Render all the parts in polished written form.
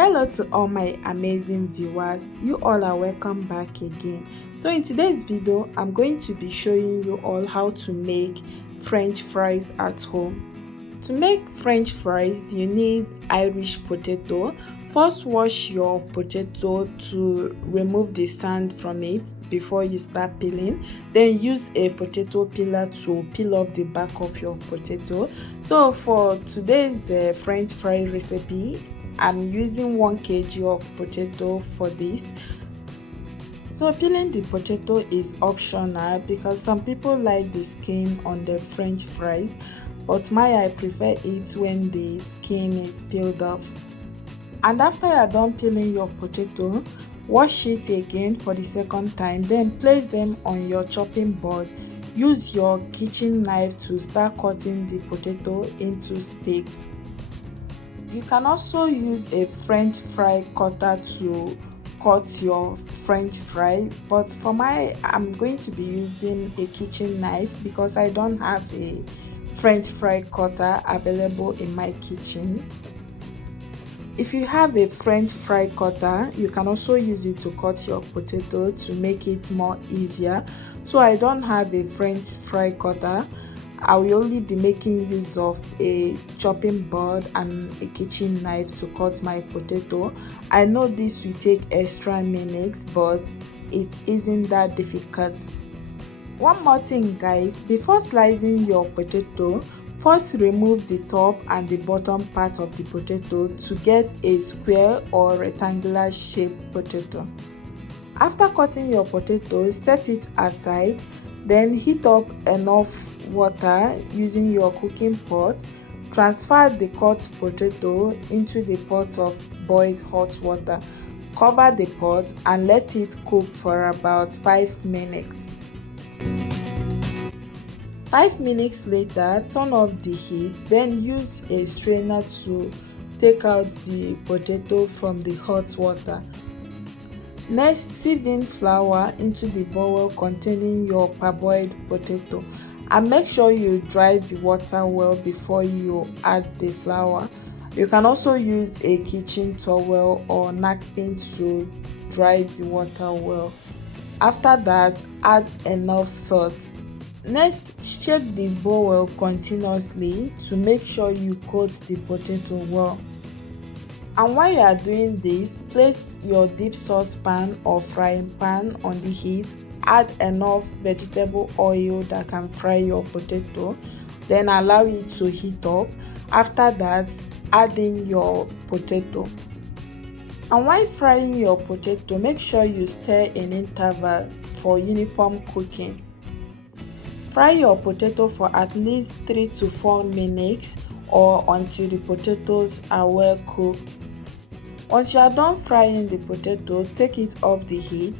Hello to all my amazing viewers, you all are welcome back again. So in today's video I'm going to be showing you all how to make french fries at home. To make french fries you need Irish potato. First wash your potato to remove the sand from it before you start peeling. Then use a potato peeler to peel off the back of your potato. So for today's french fry recipe, I'm using 1 kg of potato for this. So peeling the potato is optional because some people like the skin on the french fries, but I prefer it when the skin is peeled off. And after you are done peeling your potato, wash it again for the second time, then place them on your chopping board. Use your kitchen knife to start cutting the potato into sticks. You can also use a french fry cutter to cut your french fry, but for I'm going to be using a kitchen knife because I don't have a french fry cutter available in my kitchen. If you have a french fry cutter, you can also use it to cut your potato to make it more easier. So I don't have a french fry cutter. I will only be making use of a chopping board and a kitchen knife to cut my potato. I know this will take extra minutes, but it isn't that difficult. One more thing guys, before slicing your potato, first remove the top and the bottom part of the potato to get a square or rectangular shaped potato. After cutting your potato, set it aside, then heat up enough water using your cooking pot. Transfer the cut potato into the pot of boiled hot water. Cover the pot and let it cook for about 5 minutes. 5 minutes later, turn off the heat, then use a strainer to take out the potato from the hot water. Next, sieve in flour into the bowl containing your parboiled potato, and make sure you dry the water well before you add the flour. You can also use a kitchen towel or napkin to dry the water well. After that, add enough salt. Next, shake the bowl continuously to make sure you coat the potato well. And while you are doing this, place your deep saucepan or frying pan on the heat. Add enough vegetable oil that can fry your potato, then allow it to heat up. After that, add in your potato. And while frying your potato, make sure you stir in interval for uniform cooking. Fry your potato for at least 3 to 4 minutes or until the potatoes are well cooked. Once you are done frying the potato, take it off the heat.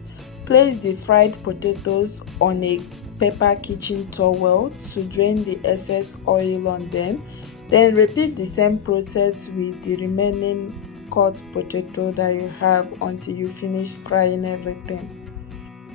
Place the fried potatoes on a paper kitchen towel to drain the excess oil on them. Then repeat the same process with the remaining cut potato that you have until you finish frying everything.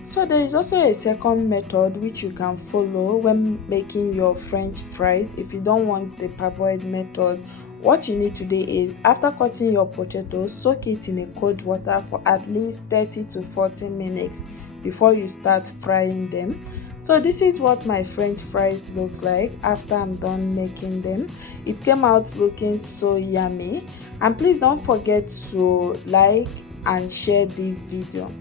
So there is also a second method which you can follow when making your french fries. If you don't want the parboiled method, what you need to do is, after cutting your potatoes, soak it in a cold water for at least 30 to 40 minutes before you start frying them. So this is what my french fries looks like after I'm done making them. It came out looking so yummy. And please don't forget to like and share this video.